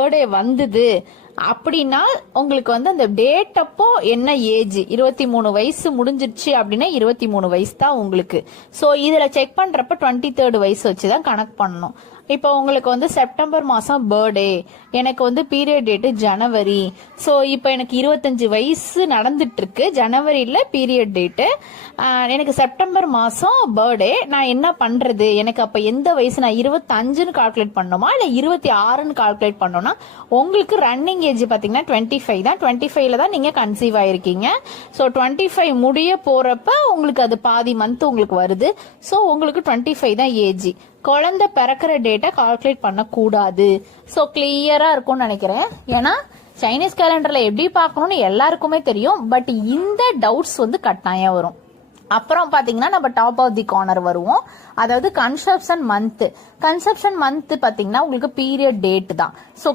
Birthday வந்தது அப்படின்னா உங்களுக்கு வந்து அந்த டேட் அப்போ என்ன ஏஜ் 23 வயசு முடிஞ்சிருச்சு அப்படின்னா 23 வயசு தான் உங்களுக்கு. ஸோ இதுல செக் பண்றப்ப 23rd வயசு வச்சுதான் கணக்கு பண்ணணும். இப்போ உங்களுக்கு வந்து செப்டம்பர் மாசம் பர்த்டே, எனக்கு வந்து பீரியட் டேட்டு ஜனவரி. ஸோ இப்போ எனக்கு 25 வயசு நடந்துட்டு இருக்கு, ஜனவரியில பீரியட் டேட்டு. எனக்கு செப்டம்பர் மாசம் பர்த்டே, நான் என்ன பண்றது? எனக்கு அப்ப எந்த வயசு? நான் 25ன்னு கால்குலேட் பண்ணணுமா இல்ல 26ன்னு கால்குலேட் பண்ணணும்னா உங்களுக்கு ரன்னிங் ஏஜ் பாத்தீங்கன்னா 25 தான். 25ல தான் நீங்க கன்சீவ் ஆயிருக்கீங்க. ஸோ 25 முடிய போறப்ப உங்களுக்கு அது பாதி மந்த் உங்களுக்கு வருது. ஸோ உங்களுக்கு 25 தான் ஏஜ். குழந்தை பிறக்கிற டேட்டை கால்குலேட் பண்ண கூடாது. ஸோ கிளியரா இருக்கும்னு நினைக்கிறேன். ஏன்னா சைனீஸ் கேலண்டர்ல எப்படி பார்க்கணும்னு எல்லாருக்குமே தெரியும். பட் இந்த டவுட்ஸ் வந்து கட்டாயம் வரும். அப்புறம் பாத்தீங்கன்னா நம்ம டாப் ஆஃப் தி கார்னர் வருவோம். அதாவது கன்செப்ஷன் மந்த். கன்செப்ஷன் மந்த் பாத்தீங்கன்னா உங்களுக்கு பீரியட் டேட் தான். ஸோ